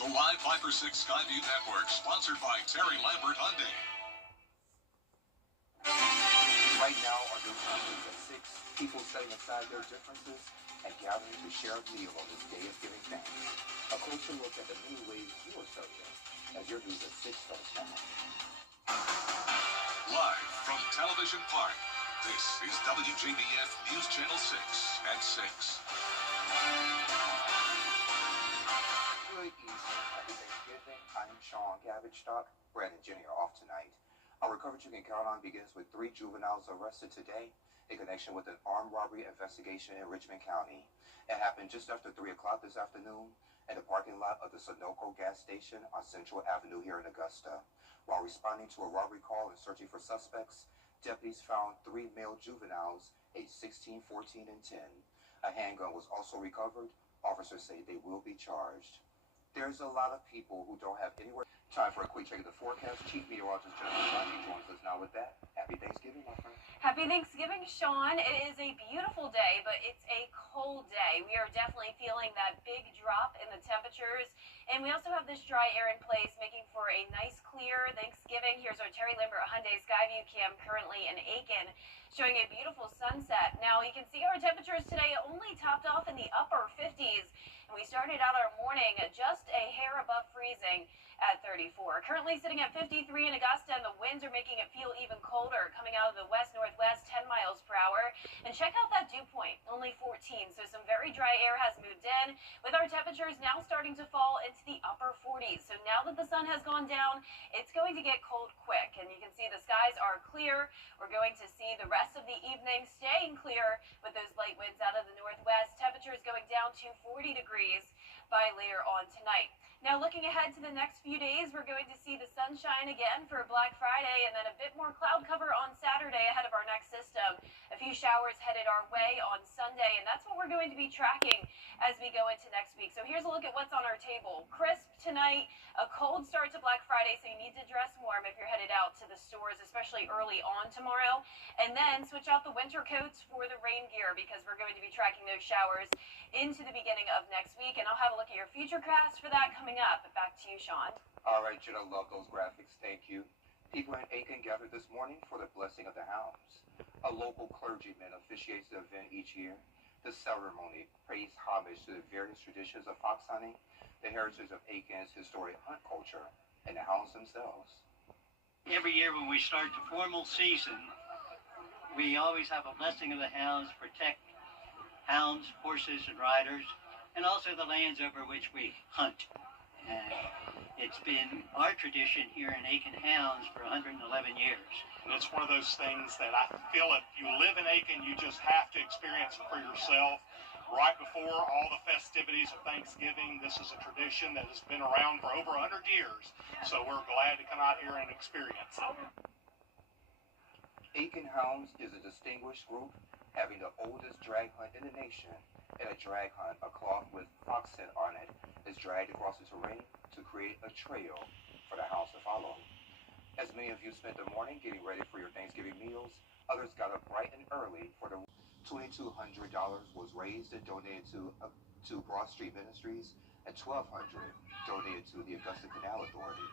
The Live 5 for 6 Skyview Network, sponsored by Terry Lambert Hyundai. Right now, our new time is at 6. People setting aside their differences and gathering to share a meal on this day of giving thanks. A closer look at the many ways you are serving as your news at 6 starts now. Live from Television Park, this is WJBF News Channel 6 at 6. Good evening. Happy Thanksgiving. I'm Sean Cabbage-Stock. Brad and Jenny are off tonight. Our coverage you can count on begins with 3 juveniles arrested today in connection with an armed robbery investigation in Richmond County. It happened just after 3 o'clock this afternoon in the parking lot of the Sunoco gas station on Central Avenue here in Augusta. While responding to a robbery call and searching for suspects, deputies found 3 male juveniles aged 16, 14, and 10. A handgun was also recovered. Officers say they will be charged. There's a lot of people who don't have anywhere. Time for a quick check of the forecast. Chief Meteorologist Jennifer Johnson joins us now with that. Happy Thanksgiving, my friend. Happy Thanksgiving, Sean. It is a beautiful day, but it's a cold day. We are definitely feeling that big drop in the temperatures, and we also have this dry air in place, making for a nice, clear Thanksgiving. Here's our Terry Lambert Hyundai Skyview cam currently in Aiken, showing a beautiful sunset. Now, you can see our temperatures today only topped off in the upper 50s, and we started out our morning just a hair above freezing at 34. Currently sitting at 53 in Augusta, and the winds are making it feel even colder coming out of the west-northwest, 10 miles per hour. And check out that dew point, only 14. So some very dry air has moved in, with our temperatures now starting to fall into the upper 40s. So now that the sun has gone down, it's going to get cold quick. And you can see the skies are clear. We're going to see the rest of the evening staying clear with those light winds out of the northwest. Temperatures going down to 40 degrees by later on tonight. Now, looking ahead to the next few days, we're going to see the sunshine again for Black Friday, and then a bit more cloud cover on Saturday ahead of our next system. A few showers headed our way on Sunday, and that's what we're going to be tracking as we go into next week. So here's a look at what's on our table. Crisp tonight, a cold start to Black Friday, so you need to dress warm if you're headed out to the stores, especially early on tomorrow. And then switch out the winter coats for the rain gear, because we're going to be tracking those showers into the beginning of next week. And I'll have a look at your futurecast for that coming up. Back to you, Sean. All right, Jen, I love those graphics. Thank you. People in Aiken gathered this morning for the blessing of the hounds. A local clergyman officiates the event each year. The ceremony pays homage to the various traditions of fox hunting, the heritage of Aiken's historic hunt culture, and the hounds themselves. Every year when we start the formal season, we always have a blessing of the hounds, protect hounds, horses, and riders, and also the lands over which we hunt. And it's been our tradition here in Aiken Hounds for 111 years. And it's one of those things that I feel if you live in Aiken, you just have to experience it for yourself. Right before all the festivities of Thanksgiving, this is a tradition that has been around for over 100 years. So we're glad to come out here and experience it. Aiken Hounds is a distinguished group having the oldest drag hunt in the nation. In a drag hunt, a cloth with fox scent on it is dragged across the terrain to create a trail for the hounds to follow. As many of you spent the morning getting ready for your Thanksgiving meals, others got up bright and early for the $2,200 was raised and donated to Broad Street Ministries, and $1,200 donated to the Augusta Canal Authority.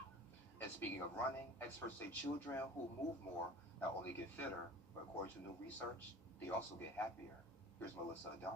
And speaking of running, experts say children who move more not only get fitter, but according to new research, they also get happier. Here's Melissa Don.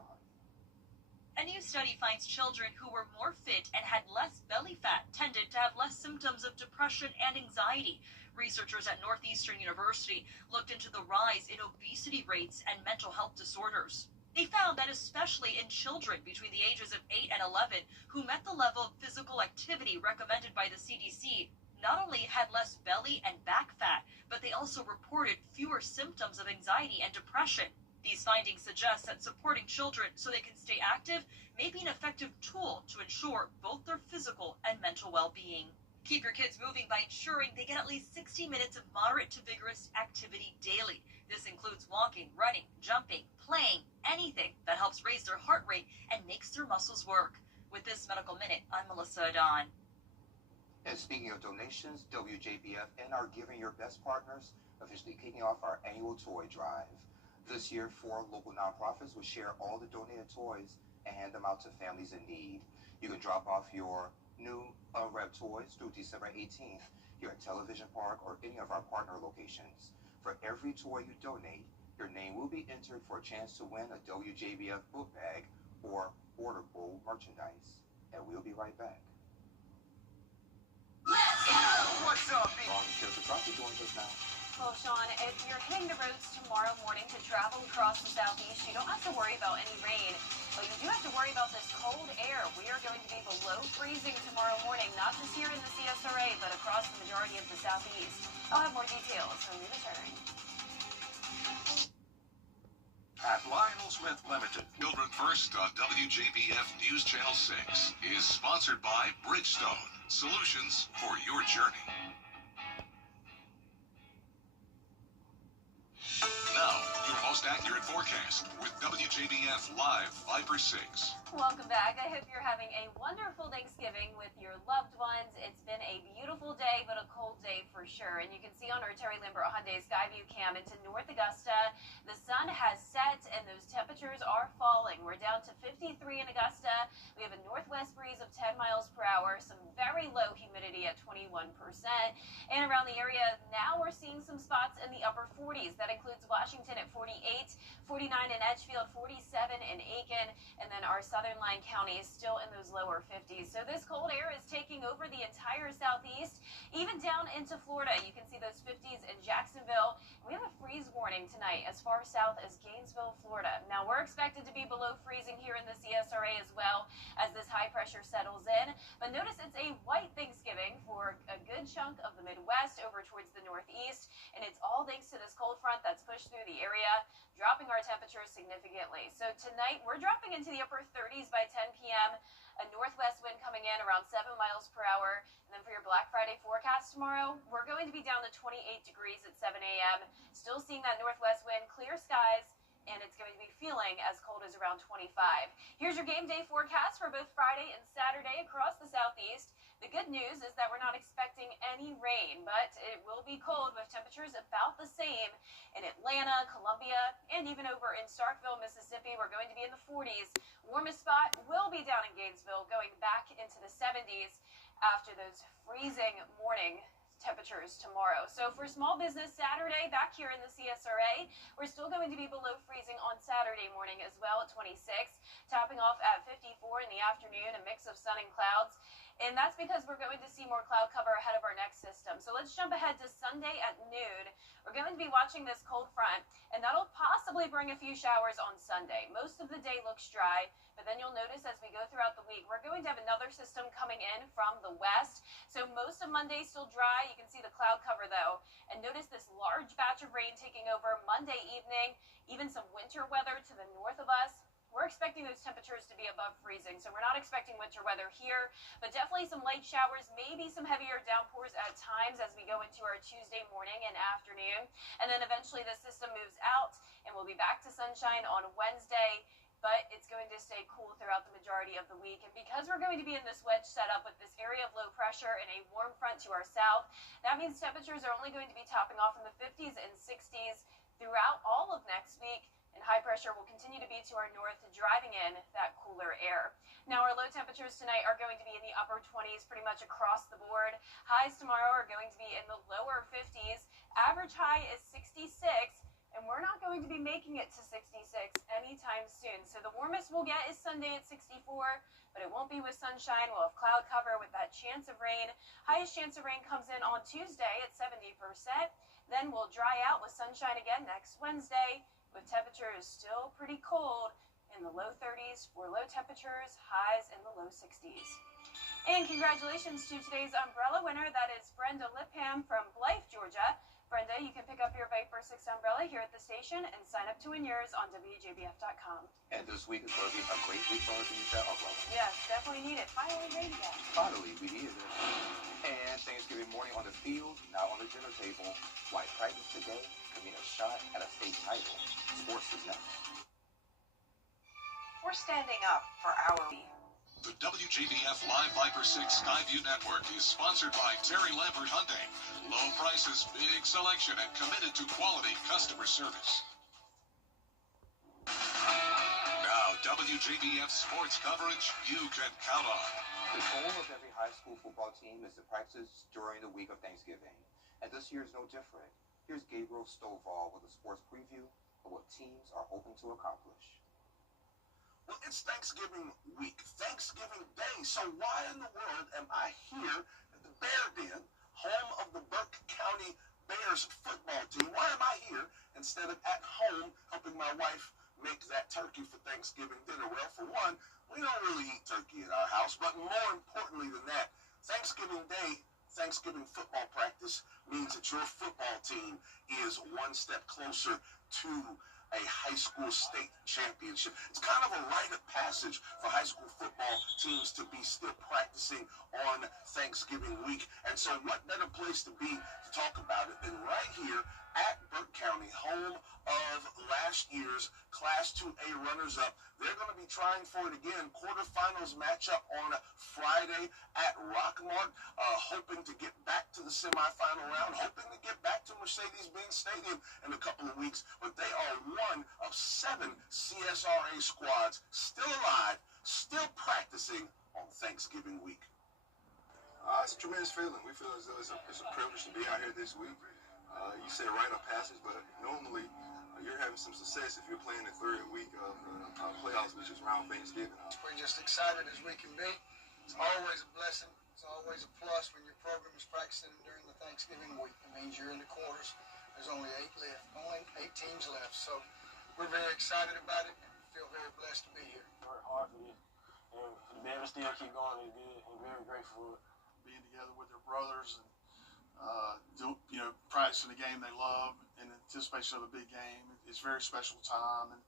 A new study finds children who were more fit and had less belly fat tended to have less symptoms of depression and anxiety. Researchers at Northeastern University looked into the rise in obesity rates and mental health disorders. They found that especially in children between the ages of 8 and 11 who met the level of physical activity recommended by the CDC, not only had less belly and back fat, but they also reported fewer symptoms of anxiety and depression. These findings suggest that supporting children so they can stay active may be an effective tool to ensure both their physical and mental well-being. Keep your kids moving by ensuring they get at least 60 minutes of moderate to vigorous activity daily. This includes walking, running, jumping, playing, anything that helps raise their heart rate and makes their muscles work. With this Medical Minute, I'm Melissa Adon. And speaking of donations, WJBF and our Giving Your Best partners officially kicking off our annual toy drive. This year, 4 local nonprofits will share all the donated toys and hand them out to families in need. You can drop off your new unwrapped toys through December 18th here at Television Park or any of our partner locations. For every toy you donate, your name will be entered for a chance to win a WJBF book bag or order bowl merchandise. And we'll be right back. What's up, Ron Traffic joins us now. Well, Sean, if you're hitting the roads tomorrow morning to travel across the southeast, you don't have to worry about any rain, but you do have to worry about this cold air. We are going to be below freezing tomorrow morning, not just here in the CSRA, but across the majority of the southeast. I'll have more details when we return. At Lionel Smith Limited, Children First on WJBF News Channel 6 is sponsored by Bridgestone, solutions for your journey. Now, your most accurate forecast with WJBF Live Viper 6. Welcome back. I hope you're having a wonderful Thanksgiving with your loved ones. It's been a beautiful day, but a cold day for sure. And you can see on our Terry Lambert Hyundai Skyview cam into North Augusta, the sun has set and those temperatures are falling. We're down to 53 in Augusta. We have a northwest breeze of 10 miles per hour, some very low humidity at 21%. And around the area, now we're seeing some spots in the upper 40s. That includes Washington at 48, 49 in Edgefield, 47 in Aiken, and then our southern line counties still in those lower 50s. So this cold air is taking over the entire southeast, even down into Florida. You can see those 50s in Jacksonville. We have a freeze warning tonight as far south as Gainesville, Florida. Now we're expected to be below freezing here in the CSRA as well as this high pressure settles in. But notice it's a white Thanksgiving for a good chunk of the Midwest over towards the Northeast, and it's all thanks to this cold front that's pushed through the area, dropping our temperatures significantly. So tonight we're dropping into the upper 30s by 10 p.m. A northwest wind coming in around 7 miles per hour. And then for your Black Friday forecast tomorrow, we're going to be down to 28 degrees at 7 a.m. Still seeing that northwest wind, clear skies, and it's going to be feeling as cold as around 25. Here's your game day forecast for both Friday and Saturday across the southeast. The good news is that we're not expecting any rain, but it will be cold with temperatures about the same in Atlanta, Columbia, and even over in Starkville, Mississippi. We're going to be in the 40s. Warmest spot will be down in Gainesville, going back into the 70s after those freezing morning temperatures tomorrow. So for small business Saturday back here in the CSRA, we're still going to be below freezing on Saturday morning as well at 26, topping off at 54 in the afternoon, a mix of sun and clouds. And that's because we're going to see more cloud cover ahead of our next system. So let's jump ahead to Sunday at noon. We're going to be watching this cold front, and that'll possibly bring a few showers on Sunday. Most of the day looks dry, but then you'll notice as we go throughout the week, we're going to have another system coming in from the west. So most of Monday still dry. You can see the cloud cover though. And notice this large batch of rain taking over Monday evening, even some winter weather to the north of us. We're expecting those temperatures to be above freezing, so we're not expecting winter weather here, but definitely some light showers, maybe some heavier downpours at times as we go into our Tuesday morning and afternoon. And then eventually the system moves out, and we'll be back to sunshine on Wednesday, but it's going to stay cool throughout the majority of the week. And because we're going to be in this wedge setup with this area of low pressure and a warm front to our south, that means temperatures are only going to be topping off in the 50s and 60s throughout all of next week. And high pressure will continue to be to our north, driving in that cooler air. Now, our low temperatures tonight are going to be in the upper 20s pretty much across the board. Highs tomorrow are going to be in the lower 50s. Average high is 66, and we're not going to be making it to 66 anytime soon. So the warmest we'll get is Sunday at 64, but it won't be with sunshine. We'll have cloud cover with that chance of rain. Highest chance of rain comes in on Tuesday at 70%. Then we'll dry out with sunshine again next Wednesday, with temperatures still pretty cold in the low 30s for low temperatures, highs in the low 60s. And congratulations to today's umbrella winner. That is Brenda Lipham from Blythe, Georgia. Brenda, you can pick up your Viper 6 umbrella here at the station and sign up to win yours on WJBF.com. And this week is going to be a great week for us to use that umbrella. Yes, definitely need it. Finally ready again. Finally, we needed it. And Thanksgiving morning on the field, now on the dinner table. Why practice today could mean a shot at a state title. Sports is next. We're standing up for our... The WJBF Live Viper 6 Skyview Network is sponsored by Terry Lambert Hyundai. Low prices, big selection, and committed to quality customer service. Now, WJBF sports coverage you can count on. The goal of every high school football team is to practice during the week of Thanksgiving. And this year is no different. Here's Gabriel Stovall with a sports preview of what teams are hoping to accomplish. Well, it's Thanksgiving week, Thanksgiving Day, so why in the world am I here at the Bear Den, home of the Burke County Bears football team? Why am I here instead of at home helping my wife make that turkey for Thanksgiving dinner? Well, for one, we don't really eat turkey at our house, but more importantly than that, Thanksgiving Day, Thanksgiving football practice means that your football team is one step closer to a high school state championship. It's kind of a rite of passage for high school football teams to be still practicing on Thanksgiving week. And so what better place to be to talk about it than right here at Burke County, home of last year's Class 2A runners-up. They're going to be trying for it again. Quarterfinals matchup on Friday at Rockmart, hoping to get back to the semifinal round, hoping to get back to Mercedes-Benz Stadium in a couple of weeks. But they are one of 7 CSRA squads still alive, still practicing on Thanksgiving week. It's a tremendous feeling. We feel as though it's a privilege to be out here this week. You say rite of passage, but normally you're having some success if you're playing the third week of the playoffs, which is around Thanksgiving. We're just excited as we can be. It's always a blessing. It's always a plus when your program is practicing during the Thanksgiving week. It means you're in the quarters. There's only 8 left, only 8 teams left. So we're very excited about it and feel very blessed to be here. Work hard for this. And for the Bears still keep going is good. I'm very grateful for it. Being together with their brothers and practicing the game they love in anticipation of a big game. It's a very special time, and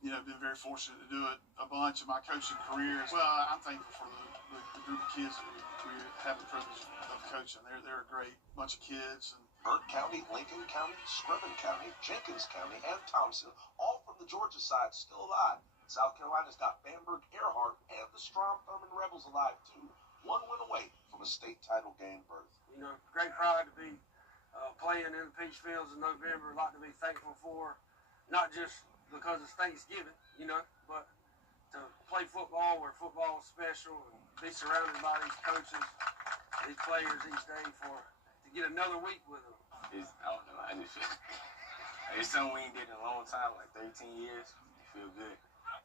been very fortunate to do it a bunch in my coaching career. Well, I'm thankful for the group of kids that we have the privilege of coaching. They're a great bunch of kids. And Burke County, Lincoln County, Screven County, Jenkins County, and Thompson, all from the Georgia side, still alive. South Carolina's got Bamberg, Earhart, and the Strom-Thurmond Rebels alive, too. One win away from a state title game berth. Great pride to be playing in the Peach Fields in November. A lot to be thankful for, not just because it's Thanksgiving, but to play football where football is special and be surrounded by these coaches, these players each day to get another week with them. I don't know. I just feel it's something we ain't did in a long time, like 13 years. It feel good.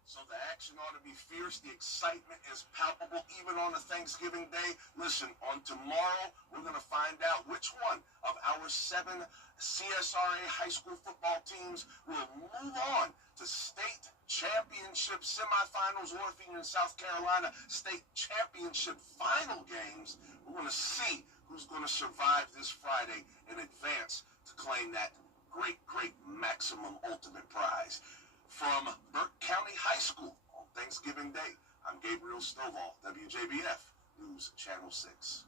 So the action ought to be fierce. The excitement is palpable even on a Thanksgiving day. Listen, on tomorrow, we're going to find out which one of our 7 CSRA high school football teams will move on to state championship semifinals, or if you're in South Carolina, state championship final games. We're going to see who's going to survive this Friday and advance to claim that great maximum ultimate prize. From Burke County High School on Thanksgiving Day, I'm Gabriel Stovall, WJBF News Channel 6.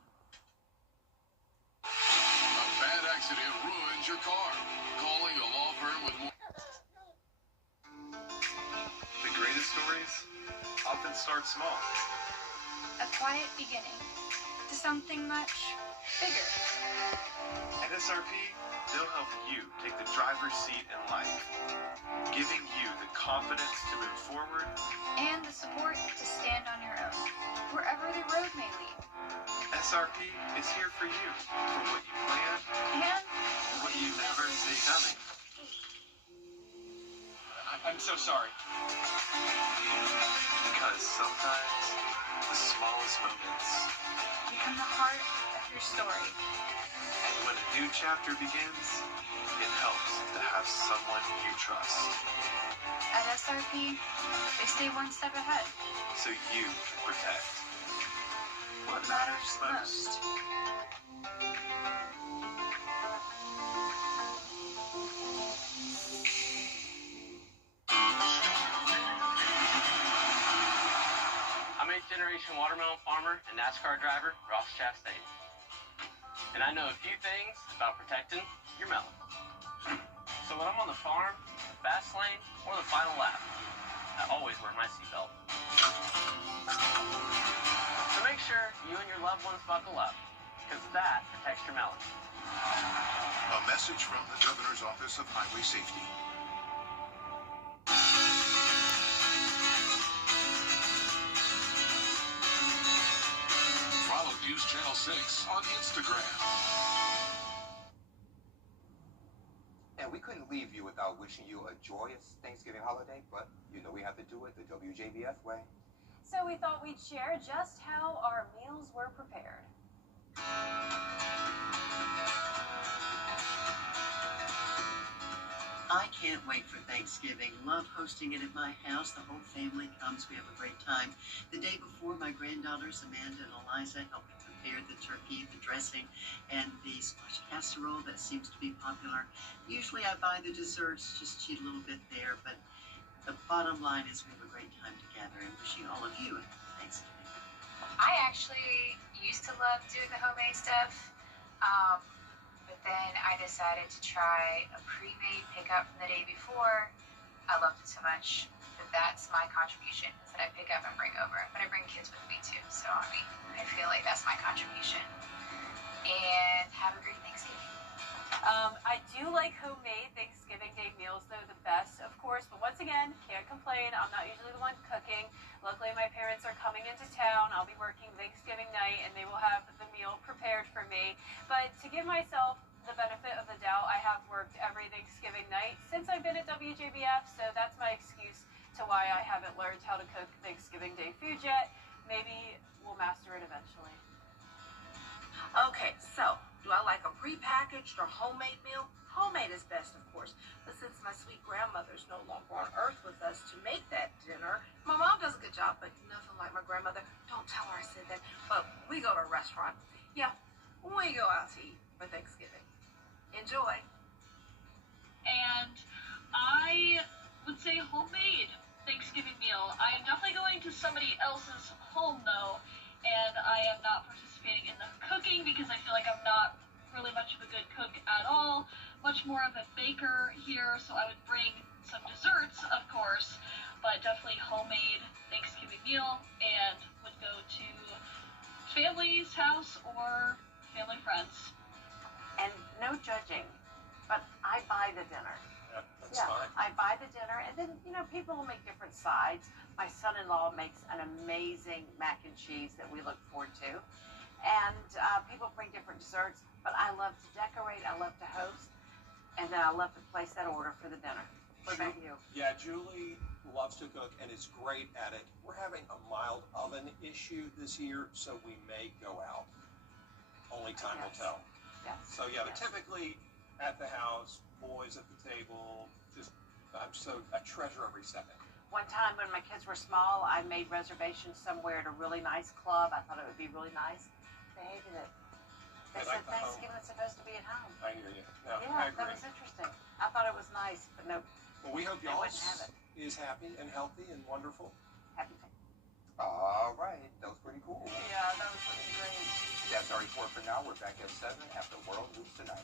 A bad accident ruins your car. Calling a law firm with more. The greatest stories often start small. A quiet beginning to something much bigger. At SRP, they'll help you take the driver's seat in life, giving you the confidence to move forward and the support to stand on your own, wherever the road may lead. SRP is here for you, for what you plan and what you never see coming. I'm so sorry. Because sometimes the smallest moments become the heart of your story. And when a new chapter begins, it helps to have someone you trust. At SRP, they stay one step ahead. So you can protect what matters most. I'm 8th generation watermelon farmer and NASCAR driver Ross Chastain. And I know a few things about protecting your melon. So when I'm on the farm, the fast lane, or the final lap, I always wear my seatbelt. So make sure you and your loved ones buckle up, because that protects your melon. A message from the Governor's Office of Highway Safety. News Channel 6 on Instagram. And we couldn't leave you without wishing you a joyous Thanksgiving holiday, but you know we have to do it the WJBF way. So we thought we'd share just how our meals were prepared. I can't wait for Thanksgiving. Love hosting it at my house. The whole family comes. We have a great time. The day before, my granddaughters Amanda and Eliza help me prepare the turkey, the dressing, and the squash casserole that seems to be popular. Usually I buy the desserts, just cheat a little bit there, but the bottom line is we have a great time together, and wishing all of you a Thanksgiving. I actually used to love doing the homemade stuff. But then I decided to try a pre-made pickup from the day before. I loved it so much that that's my contribution, is that I pick up and bring over. But I bring kids with me too, so I mean, I feel like that's my contribution. And have a great Thanksgiving. I do like homemade Thanksgiving Day meals, though, the best, of course. But once again, can't complain. I'm not usually the one cooking. Luckily, my parents are coming into town. I'll be working Thanksgiving night, and they will have the meal prepared for me. But to give myself the benefit of the doubt, I have worked every Thanksgiving night since I've been at WJBF, so that's my excuse to why I haven't learned how to cook Thanksgiving Day food yet. Maybe we'll master it eventually. Okay, so do I like a prepackaged or homemade meal? Homemade is best, of course. But since my sweet grandmother's no longer on earth with us to make that dinner, my mom does a good job, but nothing like my grandmother. Don't tell her I said that. But we go to a restaurant. Yeah, we go out to eat for Thanksgiving. Enjoy. And I would say homemade Thanksgiving meal. I am definitely going to somebody else's home though, and I am not participating in the cooking because I feel like I'm not really much of a good cook at all, much more of a baker here, so I would bring some desserts, of course, but definitely homemade Thanksgiving meal, and would go to family's house or family friends. And no judging, but I buy the dinner. That's fine. I buy the dinner, and then, you know, people will make different sides. My son-in-law makes an amazing mac and cheese that we look forward to. And people bring different desserts, but I love to decorate, I love to host, and then I love to place that order for the dinner. What about you? Yeah, Julie loves to cook and is great at it. We're having a mild oven issue this year, so we may go out. Only time will tell. Yes. So yeah, but typically at the house, boys at the table, just I treasure every second. One time when my kids were small, I made reservations somewhere at a really nice club. I thought it would be really nice. They hated it. They said like the home. Thanksgiving's supposed to be at home. I hear you. No, Yeah, I agree. that was interesting. I thought it was nice, but no. Well, we hope They y'all wouldn't have it. is happy and healthy and wonderful. Happy Thanksgiving. All right, that was pretty cool. Yeah, that was really great. That's our report for now. We're back at 7 after World News Tonight.